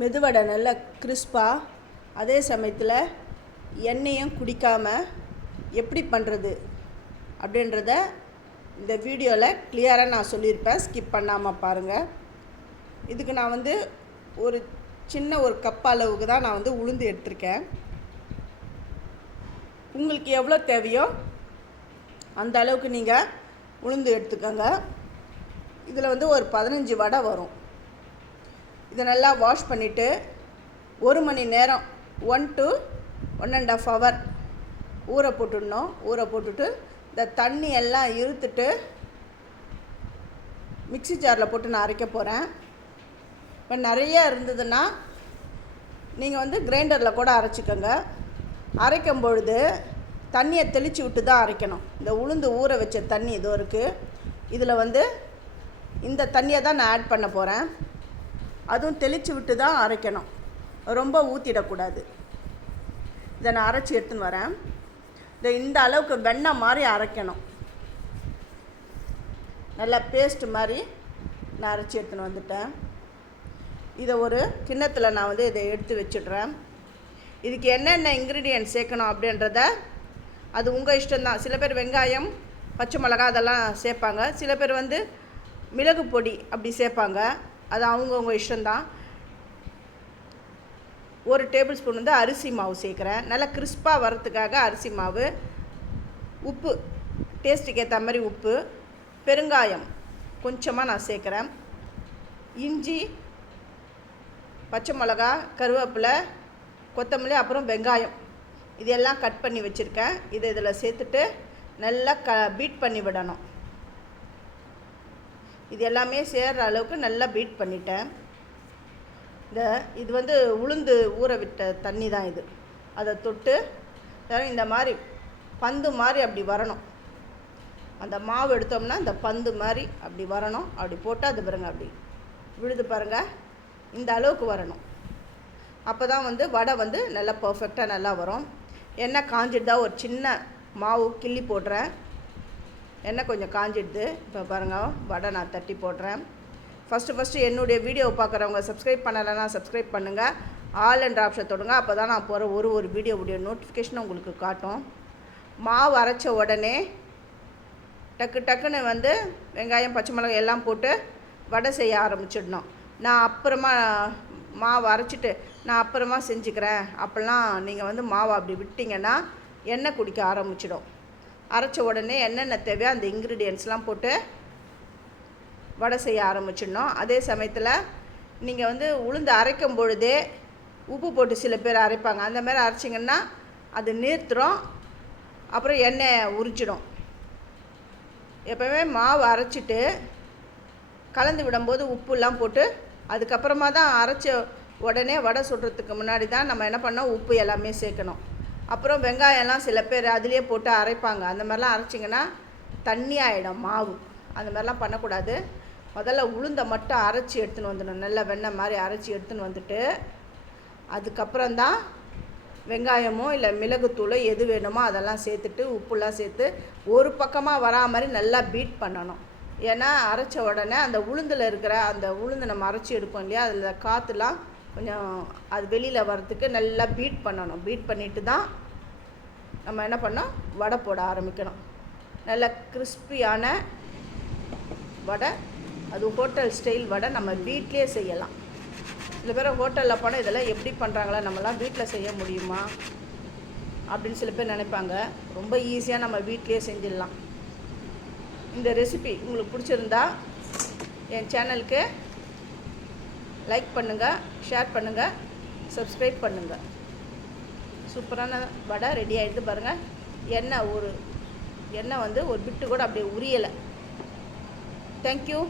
மெதுவடை நல்ல கிறிஸ்பாக அதே சமயத்தில் எண்ணெயும் குடிக்காமல் எப்படி பண்ணுறது அப்படின்றத இந்த வீடியோவில் கிளியராக நான் சொல்லியிருப்பேன். ஸ்கிப் பண்ணாமல் பாருங்கள் இதுக்கு நான் வந்து ஒரு சின்ன ஒரு கப் அளவுக்கு தான் நான் வந்து உளுந்து எடுத்திருக்கேன். உங்களுக்கு எவ்வளோ தேவையோ அந்த அளவுக்கு நீங்கள் உளுந்து எடுத்துக்கோங்க. இதில் வந்து ஒரு பதினஞ்சு வடை வரும். இதை நல்லா வாஷ் பண்ணிவிட்டு ஒரு மணி நேரம் one to one and half hour ஊற போட்டுடணும். ஊற போட்டுட்டு இந்த தண்ணி எல்லாம் இழுத்துட்டு மிக்ஸி ஜாரில் போட்டு நான் அரைக்க போகிறேன் இப்போ நிறையா இருந்ததுன்னா நீங்கள் வந்து கிரைண்டரில் கூட அரைச்சிக்கோங்க. அரைக்கும் பொழுது தண்ணியை தெளித்து விட்டு தான் அரைக்கணும். இந்த உளுந்து ஊற வச்ச தண்ணி இதோ இருக்குது இதில் வந்து இந்த தண்ணியை தான் நான் ஆட் பண்ண போகிறேன் அதுவும் தெளித்து விட்டு தான் அரைக்கணும். ரொம்ப ஊற்றிடக்கூடாது இதை நான் அரைச்சி எடுத்துன்னு வரேன். இந்த இந்த அளவுக்கு வெண்ணெய் மாதிரி அரைக்கணும். நல்லா பேஸ்ட் மாதிரி நான் அரைச்சி எடுத்துன்னு வந்துட்டேன். இதை ஒரு கிண்ணத்தில் நான் வந்து இதை எடுத்து வச்சிடுறேன். இதுக்கு என்னென்ன இன்க்ரீடியன்ட் சேர்க்கணும் அப்படின்றத அது உங்கள் இஷ்டம்தான். சில பேர் வெங்காயம் பச்சை மிளகா அதெல்லாம் சேர்ப்பாங்க. சில பேர் வந்து மிளகு பொடி அப்படி சேர்ப்பாங்க. அது அவங்கவுங்க இஷ்டம்தான். ஒரு டேபிள் ஸ்பூன் வந்து அரிசி மாவு சேர்க்குறேன். நல்லா கிறிஸ்பாக வரத்துக்காக அரிசி மாவு உப்பு டேஸ்ட்டுக்கு ஏற்ற மாதிரி உப்பு பெருங்காயம் கொஞ்சமாக நான் சேர்க்குறேன். இஞ்சி பச்சை மிளகா கருவேப்பிலை கொத்தமல்லி அப்புறம் வெங்காயம். இதெல்லாம் கட் பண்ணி வச்சுருக்கேன். இதை இதில் சேர்த்துட்டு நல்லா க பீட் பண்ணி விடணும். இது எல்லாமே சேர்கிற அளவுக்கு நல்லா பீட் பண்ணிட்டேன். இந்த இது வந்து உளுந்து ஊற விட்ட தண்ணி தான் இது. அதை தொட்டு இந்த மாதிரி பந்து மாதிரி அப்படி வரணும். அந்த மாவு எடுத்தோம்னா இந்த பந்து மாதிரி அப்படி வரணும். அப்படி போட்டால் அது பாருங்க அப்படி விழுது பாருங்கள் இந்த அளவுக்கு வரணும். அப்போ தான் வந்து வடை வந்து நல்லா பர்ஃபெக்டாக நல்லா வரும். எண்ணெய் காஞ்சிட்டு தான் ஒரு சின்ன மாவு கிள்ளி போடுறேன். எண்ணெய் கொஞ்சம் காஞ்சிடுது. இப்போ பாருங்கள் வடை நான் தட்டி போடுறேன். ஃபஸ்ட்டு ஃபஸ்ட்டு என்னுடைய வீடியோ பார்க்குறவங்க சப்ஸ்கிரைப் பண்ணலைன்னா சப்ஸ்கிரைப் பண்ணுங்கள் ஆல் என்ற ஆப்ஷன் தொடுங்க. அப்போ தான் நான் போகிற ஒரு ஒரு வீடியோவுடைய நோட்டிஃபிகேஷன் உங்களுக்கு காட்டும். மாவு அரைச்ச உடனே டக்கு டக்குன்னு வந்து வெங்காயம் பச்சை மிளகாய் எல்லாம் போட்டு வடை செய்ய ஆரம்பிச்சிடணும். நான் அப்புறமா மாவு அரைச்சிட்டு நான் அப்புறமா செஞ்சுக்கிறேன். அப்போல்லாம் நீங்கள் வந்து மாவு அப்படி விட்டிங்கன்னா எண்ணெய் குடிக்க ஆரம்பிச்சிடும். அரைச்ச உடனே என்னென்ன தேவையோ அந்த இன்க்ரீடியன்ஸ்லாம் போட்டு வடை செய்ய ஆரம்பிச்சிடணும். அதே சமயத்தில் நீங்கள் வந்து உளுந்து அரைக்கும் பொழுதே உப்பு போட்டு சில பேர் அரைப்பாங்க. அந்த மாதிரி அரைச்சிங்கன்னா அது நீர்த்துறோம் அப்புறம் எண்ணெய் உரிச்சிடும் எப்போவுமே மாவு அரைச்சிட்டு கலந்து விடும்போது உப்புலாம் போட்டு அதுக்கப்புறமா தான் அரைச்ச உடனே வடை சுடுறதுக்கு முன்னாடி தான் நம்ம என்ன பண்ணோம் உப்பு எல்லாமே சேர்க்கணும். அப்புறம் வெங்காயம்லாம் சில பேர் அதுலேயே போட்டு அரைப்பாங்க. அந்த மாதிரிலாம் அரைச்சிங்கன்னா தண்ணி ஆகிடும் மாவு. அந்த மாதிரிலாம் பண்ணக்கூடாது. முதல்ல உளுந்தை மட்டும் அரைச்சி எடுத்துன்னு வந்துடணும். நல்ல வெண்ணெய் மாதிரி அரைச்சி எடுத்துன்னு வந்துட்டு அதுக்கப்புறம்தான் வெங்காயமோ இல்லை மிளகுத்தூளோ எது வேணுமோ அதெல்லாம் சேர்த்துட்டு உப்புலாம் சேர்த்து ஒரு பக்கமாக வரா மாதிரி நல்லா பீட் பண்ணணும். ஏன்னா அரைச்ச உடனே அந்த உளுந்தில் இருக்கிற அந்த உளுந்து நம்ம அரைச்சி எடுப்போம் இல்லையா? அதில் காற்றுலாம் கொஞ்சம் அது வெளியில் வர்றதுக்கு நல்லா பீட் பண்ணணும். பீட் பண்ணிட்டு தான் நம்ம என்ன பண்ணோம் வடை போட ஆரம்பிக்கணும். நல்ல கிறிஸ்பியான வடை. அது ஹோட்டல் ஸ்டைல் வடை நம்ம வீட்டிலே செய்யலாம். சில பேர் ஹோட்டலில் போனால் இதெல்லாம் எப்படி பண்ணுறாங்களா நம்மளாம் வீட்டில் செய்ய முடியுமா? அப்படின்னு சில பேர் நினைப்பாங்க. ரொம்ப ஈஸியாக நம்ம வீட்டிலே செஞ்சிடலாம். இந்த ரெசிபி உங்களுக்கு பிடிச்சிருந்தா என் சேனலுக்கு லைக் பண்ணுங்கள் ஷேர் பண்ணுங்கள் சப்ஸ்கிரைப் பண்ணுங்கள் சூப்பரான வடை ரெடி ஆகிடுது பாருங்கள் எண்ணெய் ஒரு எண்ணெய் வந்து ஒரு பிட்டு கூட அப்படியே உரியலை. தேங்க்யூ